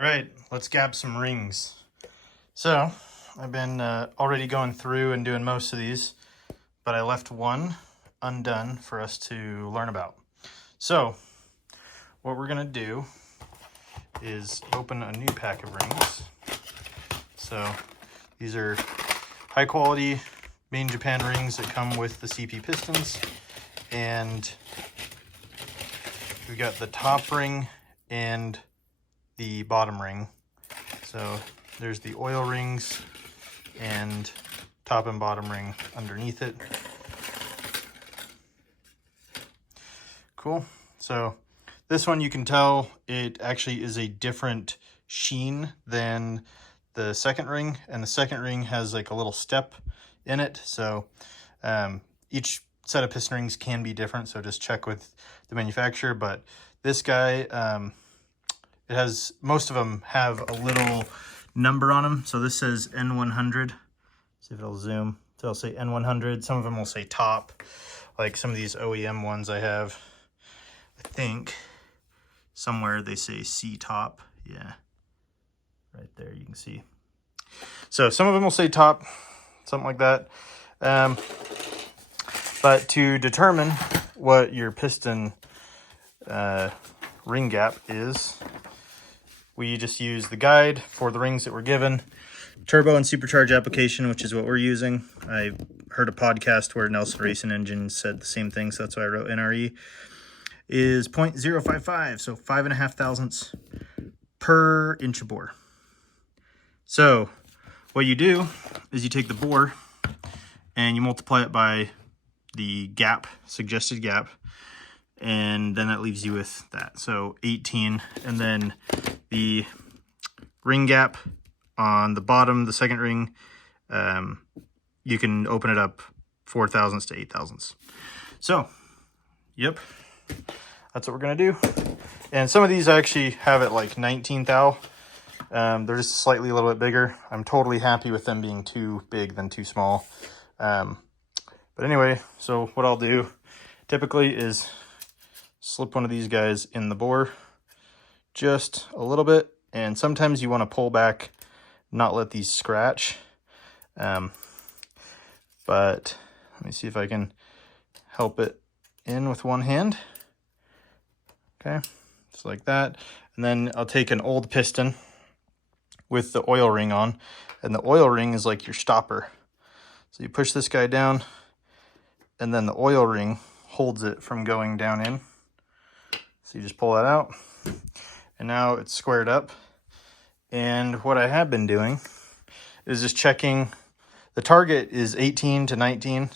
All right, let's gap some rings. So I've been already going through and doing most of these, but I left one undone for us to learn about. So what we're gonna do is open a new pack of rings. So these are high quality made in Japan rings that come with the CP pistons, and we've got the top ring and the bottom ring. So there's the oil rings and top and bottom ring underneath it. Cool. So this one, you can tell it actually is a different sheen than the second ring, and the second ring has like a little step in it. So each set of piston rings can be different, so just check with the manufacturer. But this guy, it has, most of them have a little number on them. So this says N100. See if it'll zoom. So it'll say N100. Some of them will say top, like some of these OEM ones I have. I think somewhere they say C top. Yeah, right there you can see. So some of them will say top, something like that. But to determine what your piston ring gap is, we just use the guide for the rings that we're given. Turbo and supercharge application, which is what we're using. I heard a podcast where Nelson Racing Engine said the same thing, so that's why I wrote NRE, is 0.055, so 5.5 thousandths per inch of bore. So what you do is you take the bore and you multiply it by the gap, suggested gap, and then that leaves you with that. So 18, and then the ring gap on the bottom, the second ring, you can open it up 4 thousandths to 8 thousandths. So, yep, that's what we're gonna do. And some of these I actually have it like 19 thou. They're just slightly a little bit bigger. I'm totally happy with them being too big than too small. But anyway, so what I'll do typically is slip one of these guys in the bore just a little bit, and sometimes you want to pull back, not let these scratch. But let me see if I can help it in with one hand. Okay, just like that. And then I'll take an old piston with the oil ring on, and the oil ring is like your stopper. So you push this guy down, and then the oil ring holds it from going down in. So you just pull that out, and now it's squared up. And what I have been doing is just checking. The target is 18 to 19.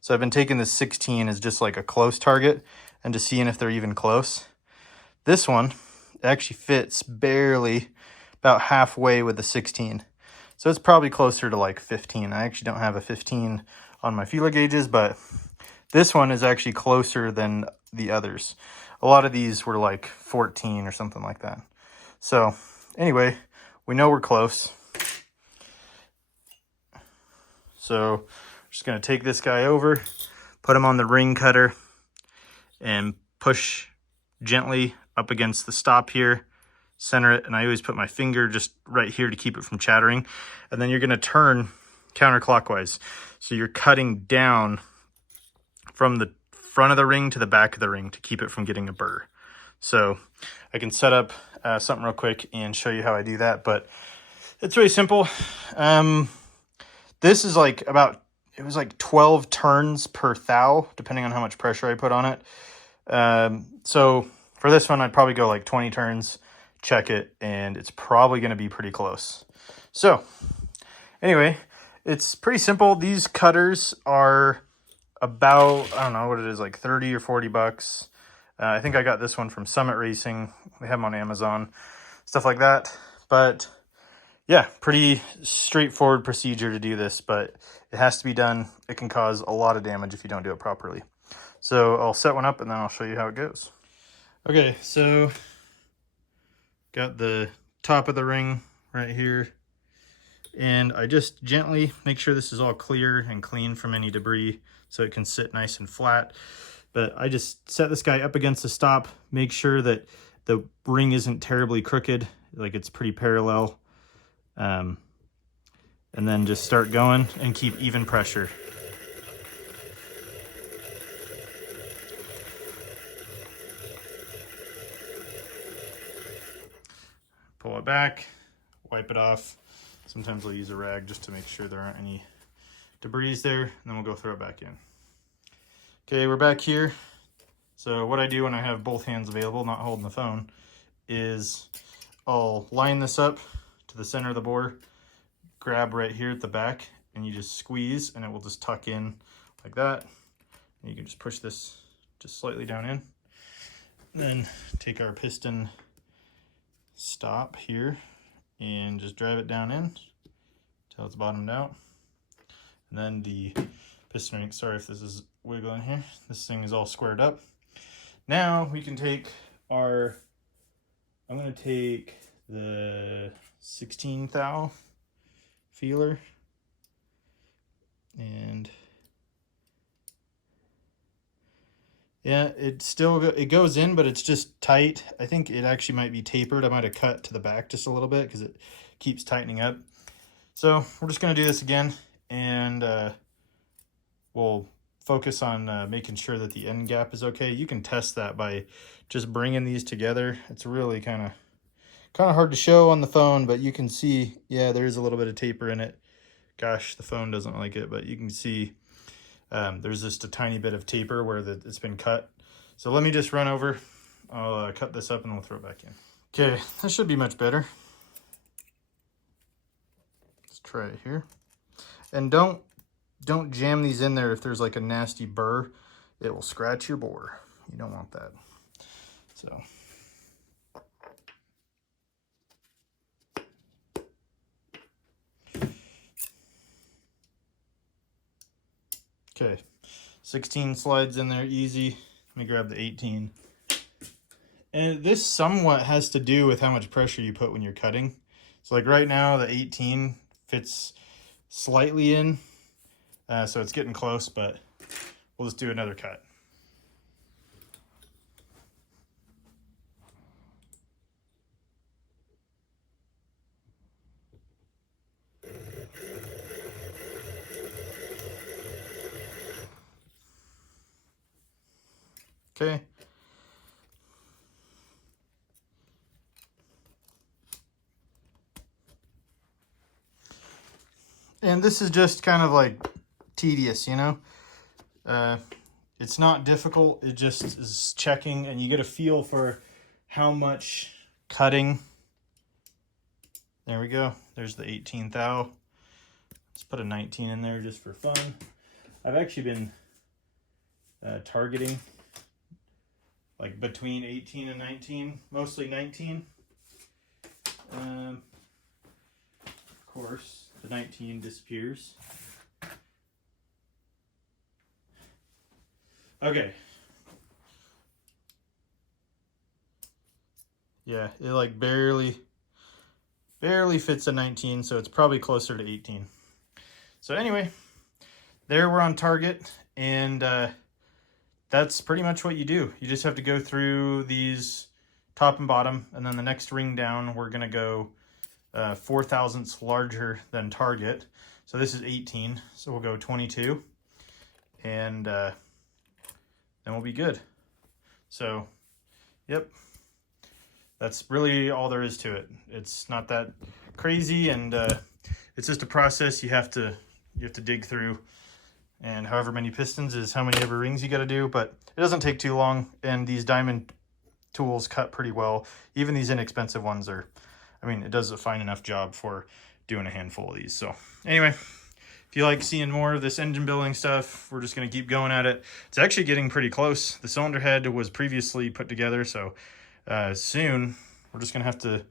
So I've been taking this 16 as just like a close target and just seeing if they're even close. This one actually fits barely about halfway with the 16. So it's probably closer to like 15. I actually don't have a 15 on my feeler gauges, but this one is actually closer than the others. A lot of these were like 14 or something like that. So anyway, we know we're close. So I'm just gonna take this guy over, put him on the ring cutter, and push gently up against the stop here, center it, and I always put my finger just right here to keep it from chattering. And then you're gonna turn counterclockwise. So you're cutting down from the front of the ring to the back of the ring to keep it from getting a burr. So I can set up something real quick and show you how I do that, but it's really simple. This is like it was like 12 turns per thou, depending on how much pressure I put on it. So for this one, I'd probably go like 20 turns, check it, and it's probably going to be pretty close. So anyway, it's pretty simple. These cutters are about, I don't know what it is, like 30 or 40 bucks. I think I got this one from Summit Racing. They have them on Amazon, stuff like that. But yeah, pretty straightforward procedure to do this, but it has to be done. It can cause a lot of damage if you don't do it properly. So I'll set one up and then I'll show you how it goes. Okay, so got the top of the ring right here, and I just gently make sure this is all clear and clean from any debris so it can sit nice and flat. But I just set this guy up against the stop, make sure that the ring isn't terribly crooked. like it's pretty parallel. And then just start going and keep even pressure. Pull it back, wipe it off. Sometimes we'll use a rag just to make sure there aren't any debris there, and then we'll go throw it back in. Okay, we're back here. So what I do when I have both hands available, not holding the phone, is I'll line this up to the center of the bore, grab right here at the back, and you just squeeze, and it will just tuck in like that. And you can just push this just slightly down in. And then take our piston stop here and just drive it down in until it's bottomed out. And then the piston ring, sorry if this is wiggling here, this thing is all squared up. Now we can take our, I'm going to take the 16 thou feeler, and yeah, it goes in, but it's just tight. I think it actually might be tapered. I might have cut to the back just a little bit because it keeps tightening up. So we're just going to do this again, and we'll focus on making sure that the end gap is okay. You can test that by just bringing these together. It's really kind of hard to show on the phone, but you can see, yeah, there's a little bit of taper in it. Gosh, the phone doesn't like it, but you can see there's just a tiny bit of taper where it's been cut. So let me just run over. I'll cut this up and we'll throw it back in. Okay, that should be much better. Let's try it here. And don't jam these in there if there's like a nasty burr. It will scratch your bore. You don't want that. So okay, 16 slides in there easy. Let me grab the 18. And this somewhat has to do with how much pressure you put when you're cutting. So like right now, the 18 fits slightly in. So it's getting close, but we'll just do another cut. Okay. And this is just kind of like tedious, you know? It's not difficult. It just is checking, and you get a feel for how much cutting. There we go. There's the 18 thou. Let's put a 19 in there just for fun. I've actually been targeting like between 18 and 19, mostly 19. Of course, the 19 disappears. Okay. Yeah, it like barely fits a 19, so it's probably closer to 18. So anyway, there we're on target, and that's pretty much what you do. You just have to go through these top and bottom, and then the next ring down, we're gonna go 4 thousandths larger than target. So this is 18, so we'll go 22, and then we'll be good. So, yep, that's really all there is to it. It's not that crazy, and it's just a process you have to dig through. And however many pistons is how many ever rings you got to do, but it doesn't take too long, and these diamond tools cut pretty well. Even these inexpensive ones are, I mean, it does a fine enough job for doing a handful of these. So anyway, if you like seeing more of this engine building stuff, we're just going to keep going at it. It's actually getting pretty close. The cylinder head was previously put together, so soon we're just going to have to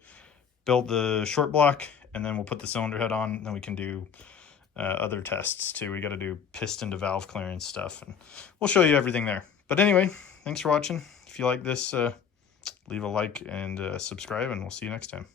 build the short block, and then we'll put the cylinder head on, and then we can do other tests too. We got to do piston to valve clearance stuff, and we'll show you everything there. But anyway, thanks for watching. If you like this, leave a like and subscribe, and we'll see you next time.